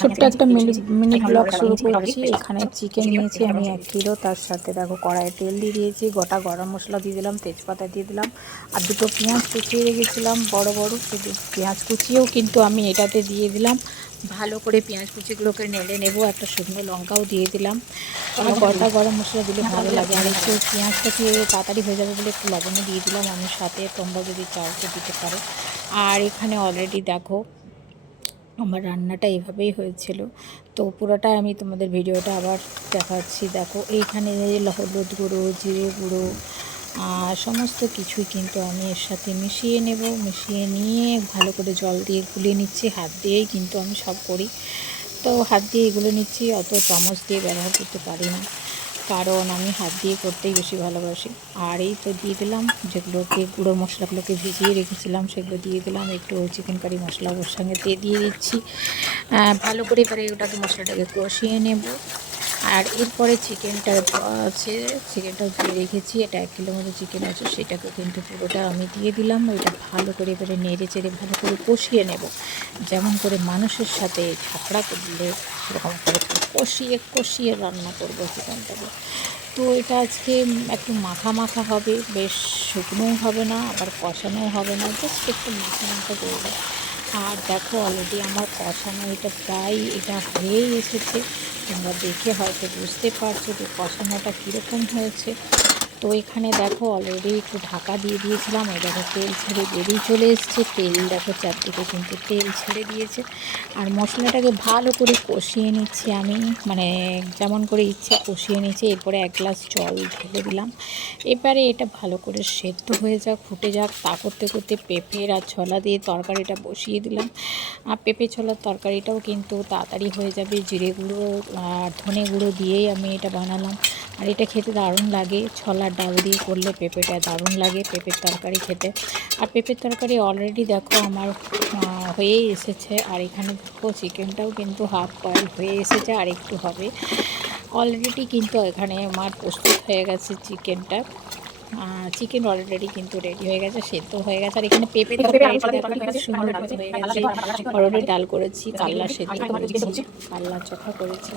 ছোট্ট একটা mini mini blog শুরু করছি। এখানে চিকেন নিয়েছি আমি এক কিলো তার সাথে দেখো কড়াইয়ে তেল দিয়ে দিয়েছি গোটা গরম মশলা দিয়ে দিলাম তেজপাতা দিয়ে দিলাম আর দুটো পেঁয়াজ কুচিয়ে রেখেছিলাম বড় বড় শুধু পেঁয়াজ কুচিয়েও কিন্তু আমি এটাতে দিয়ে দিলাম। ভালো করে পেঁয়াজ কুচিগুলোকে নেড়ে নেব একটা শুকনো লঙ্কাও দিয়ে দিলাম। আর গোটা গরম মশলা দিলে ভালো লাগে। আর একটু পেঁয়াজটা দিয়ে তাড়াতাড়ি হয়ে যাবে বলে একটু লবণও দিয়ে দিলাম আমি সাথে তোমরা যদি চাও তো দিতে পারো। আর এখানে অলরেডি দেখো আমার রান্নাটা এভাবেই হয়েছিল। তো পুরোটাই আমি তোমাদের ভিডিওটা আবার দেখাচ্ছি। দেখো, এইখানে হলুদ গুঁড়ো, জিরে গুঁড়ো সমস্ত কিছুই কিন্তু আমি এর সাথে মিশিয়ে নেব। মিশিয়ে নিয়ে ভালো করে জল দিয়ে গুলিয়ে নিচ্ছি। হাত দিয়েই কিন্তু আমি সব করি। তো হাত দিয়ে এগুলো নিচ্ছি, অত চামচ দিয়ে ব্যবহার করতে পারি না। কারণ আমি হাত দিয়ে করতেই বেশি ভালোবাসি। আর এই তো দিয়ে দিলাম, যেগুলোকে গুঁড়ো মশলাগুলোকে ভিজিয়ে রেখেছিলাম, সেগুলো দিয়ে দিলাম। একটু চিকেন কারি মশলা ওর সঙ্গে দিয়ে দিয়ে দিচ্ছি ভালো করে এবারে ওটাকে মশলাটাকে কষিয়ে নেব। আর এরপরে চিকেনটা আছে চিকেনটা দিয়ে রেখেছি, এটা এক কিলো মতো চিকেন আছে সেটাকে কিন্তু পুরোটা আমি দিয়ে দিলাম, ওইটা ভালো করে এবারে নেড়ে চেড়ে ভালো করে কষিয়ে নেব। যেমন করে মানুষের সাথে ঝগড়া করলে সেরকম করে কষিয়ে কষিয়ে রান্না করব চিকেনটাকে। তো এটা আজকে একটু মাখা মাখা হবে, বেশ শুকনোও হবে না, আবার কষানোও হবে না জাস্ট একটু মাখা মাখা করব। আর দেখো অলরেডি আমার কষানো এটা প্রায় এটা হয়েই এসেছে। তোমরা দেখে হয়তো বুঝতে পারছ যে কষানোটা কীরকম হয়েছে। তো এখানে দেখো অলরেডি একটু ঢাকা দিয়ে দিয়েছিলাম, ওই দেখো তেল ছেড়ে বেরিয়ে চলে এসছে। তেল দেখো চারদিকে কিন্তু তেল ছেড়ে দিয়েছে। আর মশলাটাকে ভালো করে কষিয়ে নিচ্ছি আমি মানে যেমন করে ইচ্ছে কষিয়ে নিচ্ছি এরপরে এক গ্লাস জল ঢেলে দিলাম। এবারে এটা ভালো করে সেদ্ধ হয়ে যাক, ফুটে যাক। তা করতে করতে পেঁপের আর ছলা দিয়ে তরকারিটা বসিয়ে দিলাম। আর পেঁপে ছলার তরকারিটাও কিন্তু তাড়াতাড়ি হয়ে যাবে। জিরে গুঁড়ো আর ধনে গুঁড়ো দিয়েই আমি এটা বানালাম। আর এটা খেতে দারুণ লাগে। ছলার ডাল দিয়ে করলে পেঁপেটা দারুণ লাগে, পেঁপের তরকারি খেতে। আর পেঁপের তরকারি অলরেডি দেখো আমার হয়ে এসেছে। আর এখানে দেখো চিকেনটাও কিন্তু হাফ বয়েল হয়ে এসেছে, আর একটু হবে। অলরেডি কিন্তু এখানে আমার প্রস্তুত হয়ে গেছে চিকেনটা চিকেন অলরেডি কিন্তু রেডি হয়ে গেছে সেদ্ধ হয়ে গেছে। আর এখানে পেঁপে সুন্দর হয়ে গেছে অলরেডি ডাল করেছি কাল্লা সেদ্ধ করেছি কাল্লা চোখা করেছি।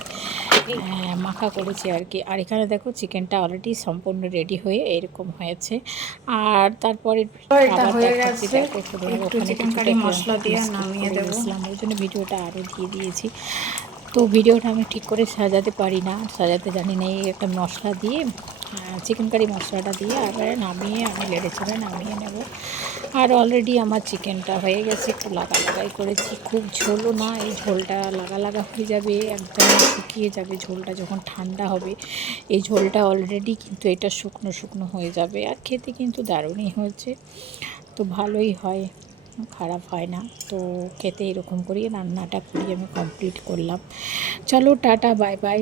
মাখা করেছি আর কি। আর এখানে দেখো চিকেনটা অলরেডি সম্পূর্ণ রেডি হয়ে এরকম হয়েছে। আর তারপরে চিকেন কারি মশলা দিয়ে নামিয়ে দেবো। ওই জন্য ভিডিওটা আরও দিয়ে দিয়েছি। তো ভিডিওটা আমি ঠিক করে সাজাতে পারি না, সাজাতে জানি না, এই একটা মশলা দিয়ে চিকেন কারি মশলাটা দিয়ে আবার নামিয়ে আমি লেড়ে নামিয়ে নেব। আর অলরেডি আমার চিকেনটা হয়ে গেছে, একটু লাগা লাগাই করেছি। খুব ঝোলও না, এই ঝোলটা লাগা লাগা হয়ে যাবে, একদম শুকিয়ে যাবে, ঝোলটা যখন ঠান্ডা হবে, এই ঝোলটা অলরেডি কিন্তু এটা শুকনো শুকনো হয়ে যাবে। আর খেতে কিন্তু দারুণই হয়েছে, তো ভালোই হয়। খারাপ হয় না। তো খেতে এরকম করেই রান্নাটা করি, আমি কমপ্লিট করলাম। চলো টাটা বাই বাই